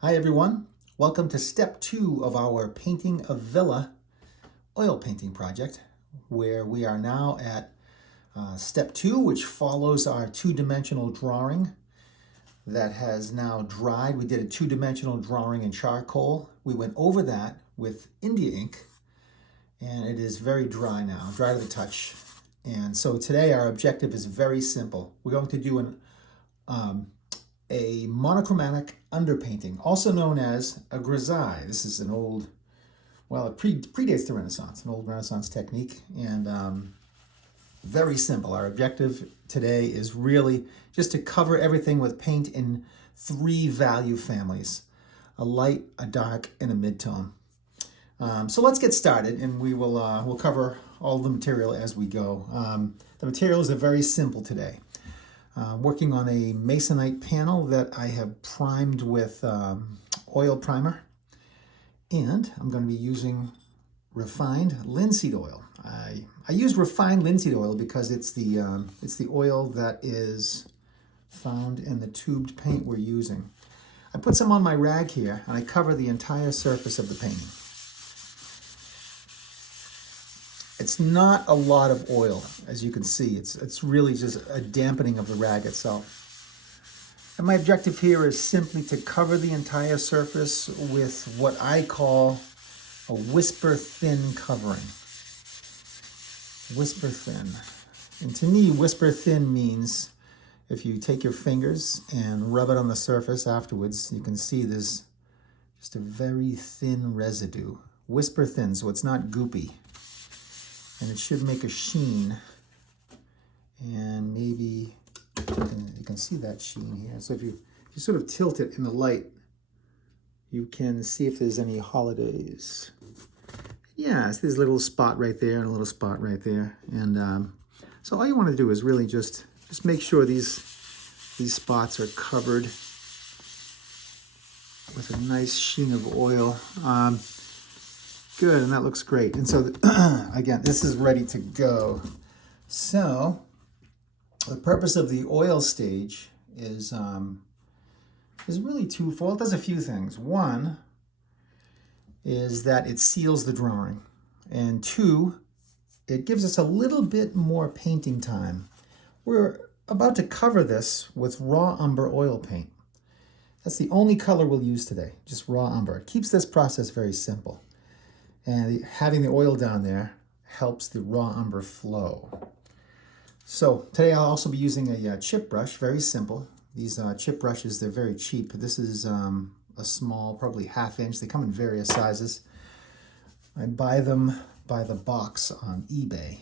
Hi everyone, welcome to step 2 of our Painting a Villa oil painting project, where we are now at step 2, which follows our two-dimensional drawing that has now dried. We did a two-dimensional drawing in charcoal. We went over that with India ink, and it is very dry now, dry to the touch. And so today our objective is very simple. We're going to do a monochromatic underpainting, also known as a grisaille. This is an old, well, it predates the Renaissance, an old Renaissance technique, and very simple. Our objective today is really just to cover everything with paint in 3 value families: a light, a dark, and a mid-tone. So let's get started, and we'll cover all the material as we go. The materials are very simple today. Working on a masonite panel that I have primed with oil primer, and I'm going to be using refined linseed oil. I use refined linseed oil because it's the oil that is found in the tubed paint we're using. I put some on my rag here, and I cover the entire surface of the painting. It's not a lot of oil, as you can see. It's really just a dampening of the rag itself. And my objective here is simply to cover the entire surface with what I call a whisper thin covering. Whisper thin. And to me, whisper thin means if you take your fingers and rub it on the surface afterwards, you can see there's just a very thin residue. Whisper thin, so it's not goopy. And it should make a sheen, and maybe you can see that sheen here. So if you sort of tilt it in the light, you can see if there's any holidays. Yeah, so there's a little spot right there and a little spot right there. And so all you want to do is really just make sure these spots are covered with a nice sheen of oil. Good, and that looks great. And so, again, this is ready to go. So, the purpose of the oil stage is really twofold. It does a few things. One is that it seals the drawing. And 2, it gives us a little bit more painting time. We're about to cover this with raw umber oil paint. That's the only color we'll use today, just raw umber. It keeps this process very simple. And having the oil down there helps the raw umber flow. So today I'll also be using a chip brush, very simple. These chip brushes, they're very cheap. This is a small, probably 1/2 inch. They come in various sizes. I buy them by the box on eBay.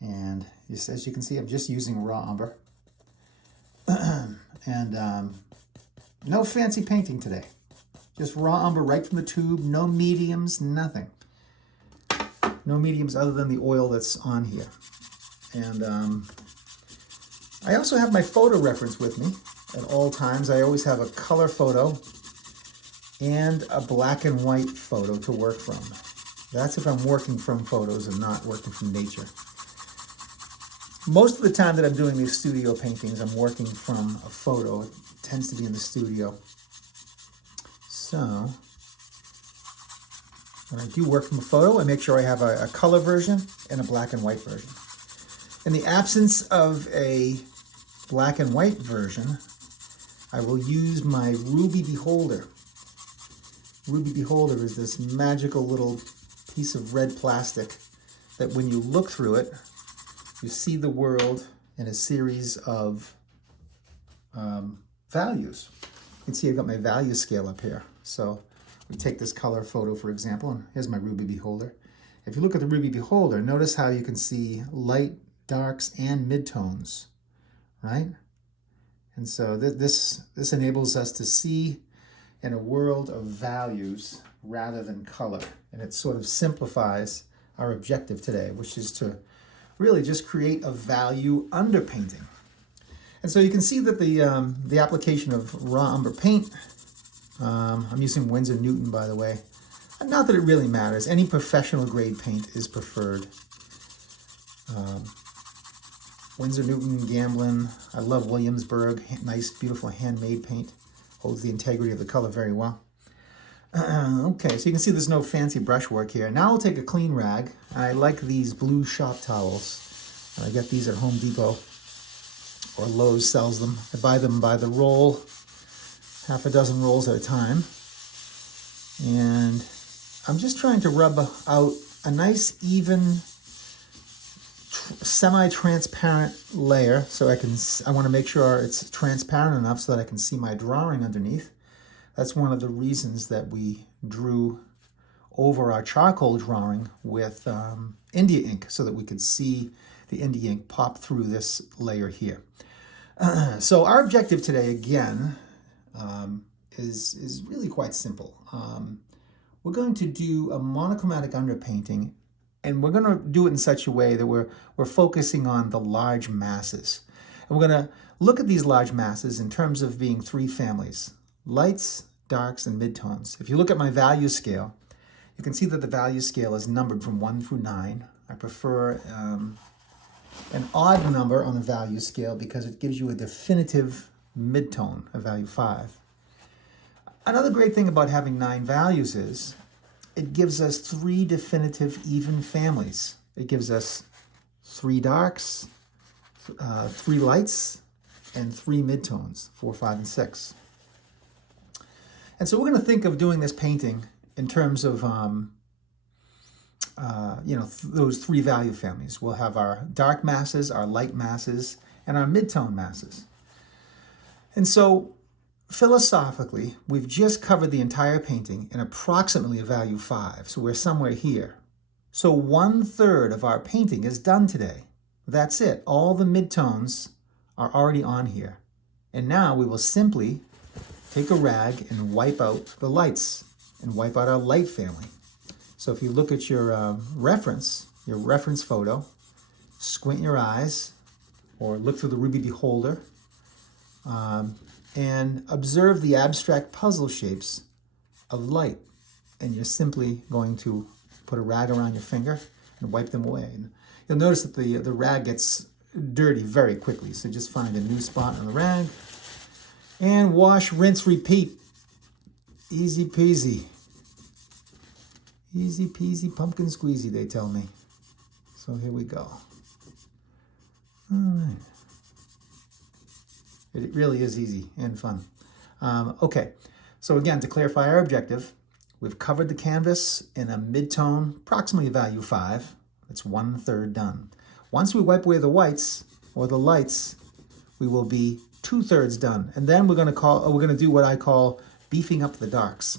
And as you can see, I'm just using raw umber. And no fancy painting today. Just raw umber right from the tube, no mediums, nothing. No mediums other than the oil that's on here. And I also have my photo reference with me at all times. I always have a color photo and a black and white photo to work from. That's if I'm working from photos and not working from nature. Most of the time that I'm doing these studio paintings, I'm working from a photo. It tends to be in the studio. So, when I do work from a photo, I make sure I have a color version and a black and white version. In the absence of a black and white version, I will use my Ruby Beholder. Ruby Beholder is this magical little piece of red plastic that when you look through it, you see the world in a series of values. You can see I've got my value scale up here. So we take this color photo, for example, and here's my Ruby Beholder. If you look at the Ruby Beholder, notice how you can see light, darks, and midtones, right? And so this enables us to see in a world of values rather than color. And it sort of simplifies our objective today, which is to really just create a value underpainting. And so you can see that the application of raw umber paint, I'm using Winsor Newton, by the way. Not that it really matters. Any professional grade paint is preferred. Winsor Newton, Gamblin. I love Williamsburg. Nice, beautiful handmade paint. holds the integrity of the color very well. Okay, so you can see there's no fancy brushwork here. Now I'll take a clean rag. I like these blue shop towels. I get these at Home Depot or Lowe's sells them. I buy them by the roll, half a dozen rolls at a time. And I'm just trying to rub out a nice, even, semi-transparent layer so I want to make sure it's transparent enough so that I can see my drawing underneath. That's one of the reasons that we drew over our charcoal drawing with India ink so that we could see the India ink pop through this layer here. So our objective today, again, is really quite simple. We're going to do a monochromatic underpainting, and we're going to do it in such a way that we're focusing on the large masses. And we're going to look at these large masses in terms of being three families: lights, darks, and midtones. If you look at my value scale, you can see that the value scale is numbered from 1 through 9. I prefer an odd number on the value scale because it gives you a definitive midtone, a value 5. Another great thing about having 9 values is it gives us 3 definitive even families. It gives us 3 darks, 3 lights, and 3 midtones, 4, 5, and 6. And so we're going to think of doing this painting in terms of, those 3 value families. We'll have our dark masses, our light masses, and our midtone masses. And so philosophically, we've just covered the entire painting in approximately a value 5. So we're somewhere here. So 1/3 of our painting is done today. That's it. All the midtones are already on here. And now we will simply take a rag and wipe out the lights and wipe out our light family. So if you look at your reference photo, squint your eyes or look through the Ruby Beholder and observe the abstract puzzle shapes of light. And you're simply going to put a rag around your finger and wipe them away. And you'll notice that the rag gets dirty very quickly. So just find a new spot on the rag and wash, rinse, repeat. Easy peasy. Easy peasy pumpkin squeezy, they tell me. So here we go. All right. It really is easy and fun. Okay, so again, to clarify our objective, we've covered the canvas in a midtone, approximately value 5. That's 1/3 done. Once we wipe away the whites or the lights, we will be 2/3 done. And then we're going to do what I call beefing up the darks.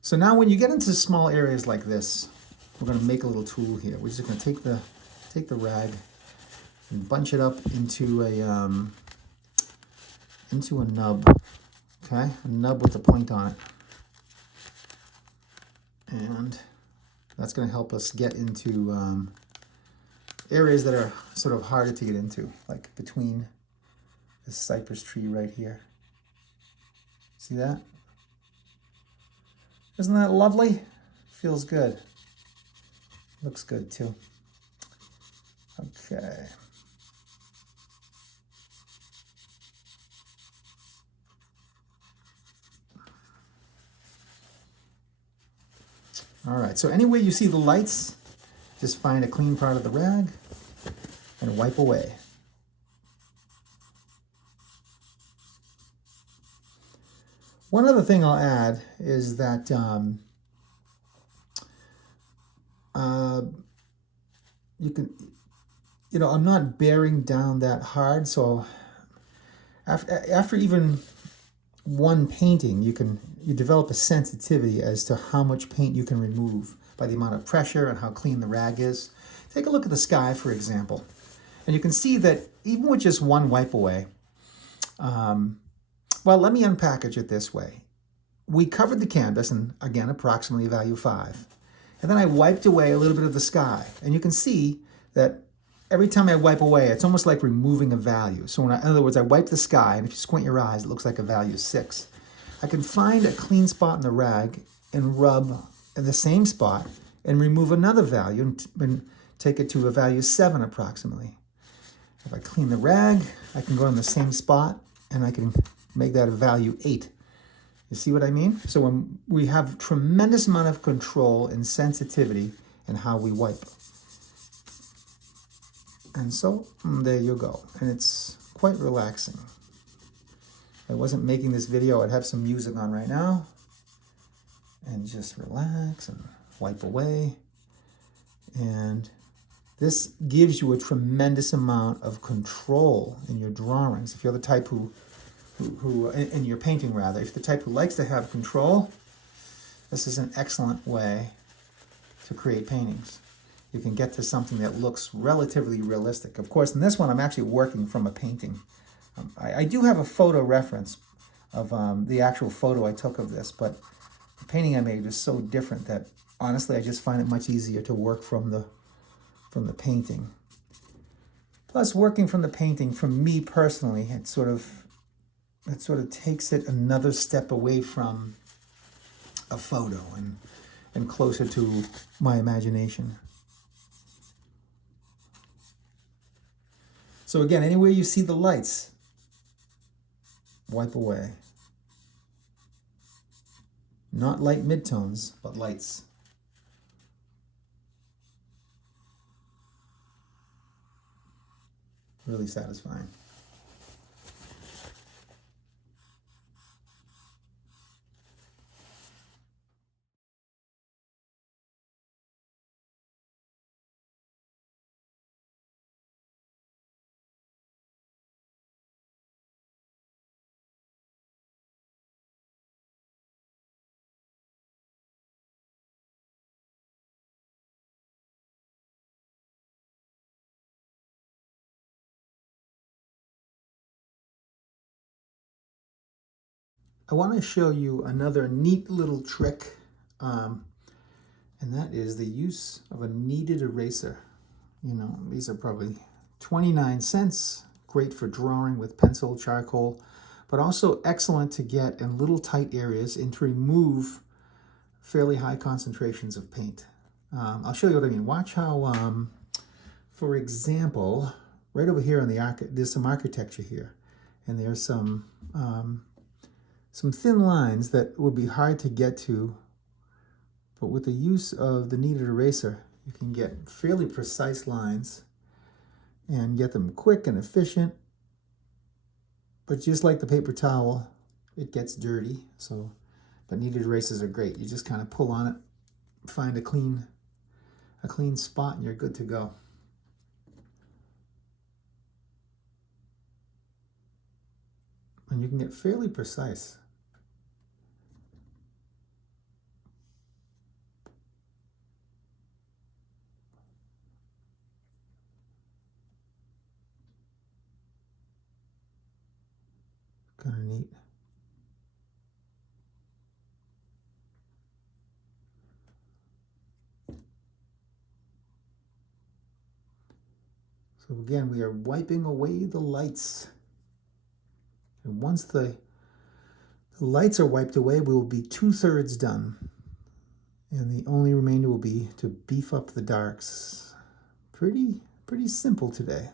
So now when you get into small areas like this, we're going to make a little tool here. We're just going to take the rag and bunch it up into a nub. Okay, a nub with a point on it. And that's going to help us get into areas that are sort of harder to get into, like between this cypress tree right here. See that? Isn't that lovely? Feels good. Looks good too. Okay. All right, so anywhere you see the lights, just find a clean part of the rag and wipe away. One other thing I'll add is that I'm not bearing down that hard, so after even one painting, you develop a sensitivity as to how much paint you can remove by the amount of pressure and how clean the rag is. Take a look at the sky, for example, and you can see that even with just one wipe away, well, let me unpackage it this way. We covered the canvas, and again, approximately value 5. And then I wiped away a little bit of the sky. And you can see that every time I wipe away, it's almost like removing a value. So in other words, I wipe the sky, and if you squint your eyes, it looks like a value 6. I can find a clean spot in the rag and rub in the same spot and remove another value and take it to a value 7 approximately. If I clean the rag, I can go in the same spot and I can make that a value 8. You see what I mean? So when we have tremendous amount of control and sensitivity in how we wipe. And so there you go. And it's quite relaxing. If I wasn't making this video, I'd have some music on right now and just relax and wipe away. And this gives you a tremendous amount of control in your drawings. If you're the type who in your painting rather, if you're the type who likes to have control, this is an excellent way to create paintings. You can get to something that looks relatively realistic. Of course, in this one, I'm actually working from a painting. I do have a photo reference of the actual photo I took of this, but the painting I made is so different that honestly, I just find it much easier to work from the painting. Plus, working from the painting, for me personally, it sort of takes it another step away from a photo and closer to my imagination. So again, anywhere you see the lights, wipe away. Not light midtones, but lights. Really satisfying. I want to show you another neat little trick, and that is the use of a kneaded eraser. You know, these are probably 29 cents, great for drawing with pencil, charcoal, but also excellent to get in little tight areas and to remove fairly high concentrations of paint. I'll show you what I mean. Watch how, for example, right over here on there's some architecture here, and there's some thin lines that would be hard to get to, but with the use of the kneaded eraser, you can get fairly precise lines and get them quick and efficient. But just like the paper towel, it gets dirty. But kneaded erasers are great. You just kind of pull on it, find a clean spot, and you're good to go. And you can get fairly precise. Kind of neat. So again, we are wiping away the lights. And once the lights are wiped away, we will be 2/3 done. And the only remainder will be to beef up the darks. Pretty simple today.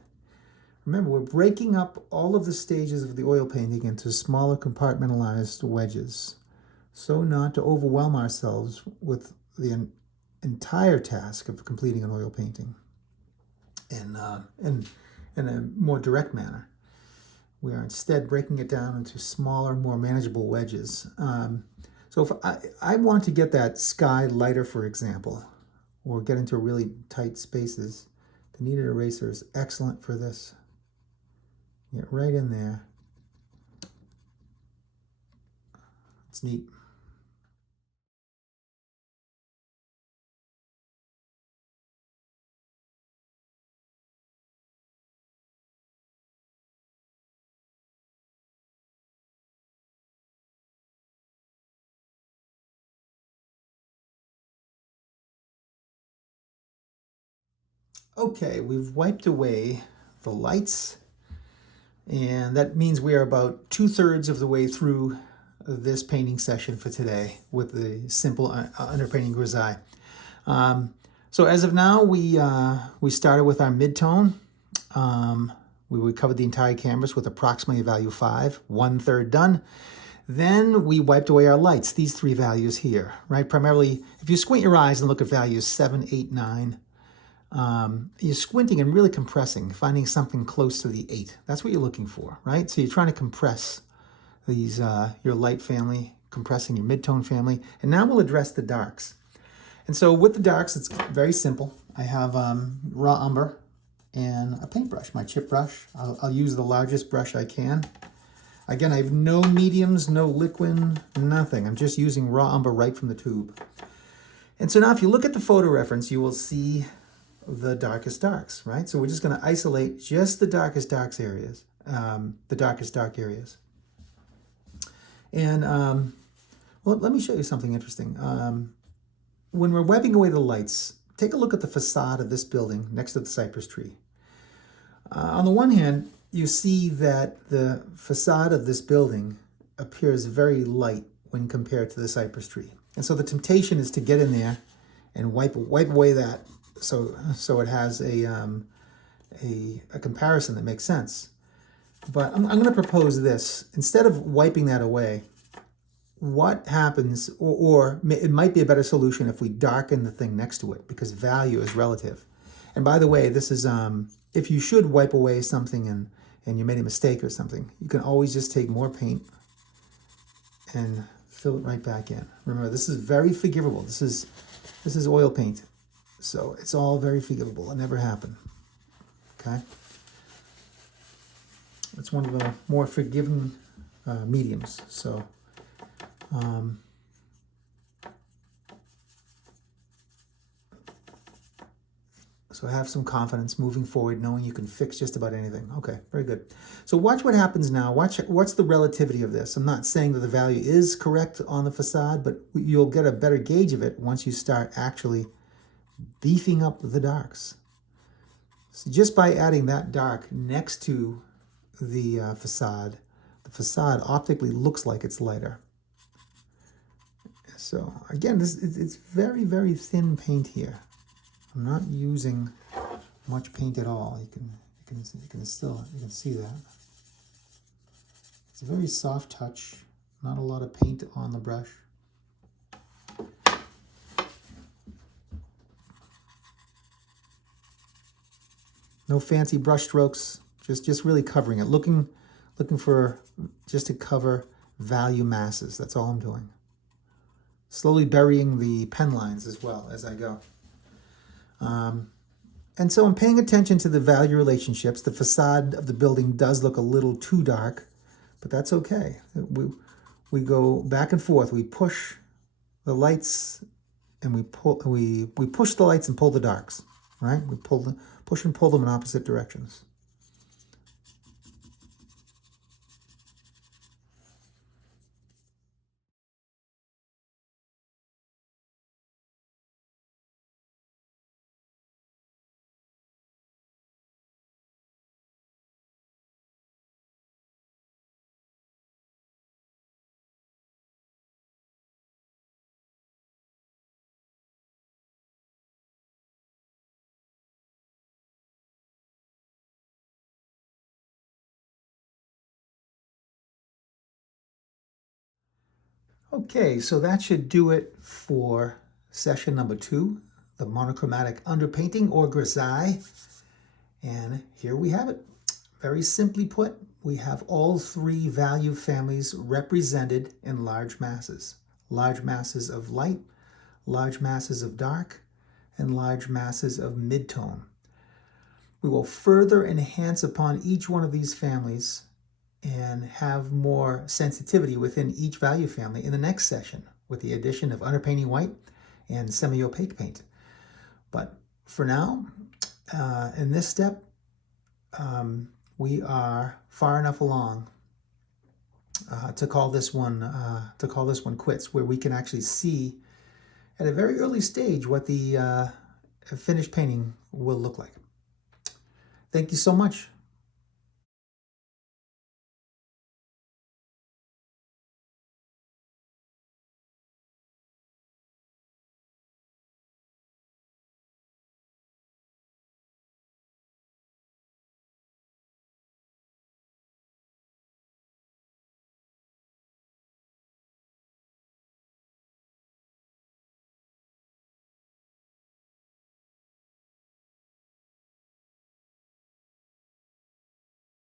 Remember, we're breaking up all of the stages of the oil painting into smaller compartmentalized wedges, so not to overwhelm ourselves with the entire task of completing an oil painting in a more direct manner. We are instead breaking it down into smaller, more manageable wedges. So if I want to get that sky lighter, for example, or get into really tight spaces, the kneaded eraser is excellent for this. Get right in there. It's neat. Okay, we've wiped away the lights, and that means we are about 2/3 of the way through this painting session for today with the simple underpainting grisaille. So as of now, we started with our mid-tone. We covered the entire canvas with approximately a value 5, 1/3 done. Then we wiped away our lights, these 3 values here, right? Primarily, if you squint your eyes and look at values 7, 8, 9, you're squinting and really compressing, finding something close to the 8. That's what you're looking for, right? So you're trying to compress these your light family, compressing your midtone family. And now we'll address the darks. And so with the darks, it's very simple. I have raw umber and a paintbrush, my chip brush. I'll use the largest brush I can. Again, I have no mediums, no liquid, nothing. I'm just using raw umber right from the tube. And so now if you look at the photo reference, you will see the darkest darks, right? So we're just going to isolate just the darkest dark areas. And well, let me show you something interesting. When we're wiping away the lights, take a look at the facade of this building next to the cypress tree. On the one hand, you see that the facade of this building appears very light when compared to the cypress tree. And so the temptation is to get in there and wipe away that so it has a comparison that makes sense. But I'm going to propose this. Instead of wiping that away, what happens, or it might be a better solution if we darken the thing next to it, because value is relative. And by the way, this is, if you should wipe away something and you made a mistake or something, you can always just take more paint and fill it right back in. Remember, this is very forgivable. This is oil paint, so it's all very forgivable. It never happened, okay? It's one of the more forgiving mediums, so so have some confidence moving forward, knowing you can fix just about anything. Okay, very good. So watch what happens now. What's the relativity of this. I'm not saying that the value is correct on the facade, but you'll get a better gauge of it once you start actually beefing up the darks. So just by adding that dark next to the facade optically looks like it's lighter. So again, it's very, very thin paint here. I'm not using much paint at all. You can see that. It's a very soft touch, not a lot of paint on the brush. No fancy brush strokes, just really covering it, looking for just to cover value masses. That's all I'm doing. Slowly burying the pen lines as well as I go. And so I'm paying attention to the value relationships. The facade of the building does look a little too dark, but that's okay. We go back and forth. We push the lights and we push the lights and pull the darks, right? We push and pull them in opposite directions. Okay, so that should do it for session number 2, the monochromatic underpainting or grisaille. And here we have it. Very simply put, we have all 3 value families represented in large masses. Large masses of light, large masses of dark, and large masses of midtone. We will further enhance upon each one of these families and have more sensitivity within each value family in the next session with the addition of underpainting white and semi-opaque paint. But for now, in this step, we are far enough along to call this one quits, where we can actually see at a very early stage what the finished painting will look like. Thank you so much.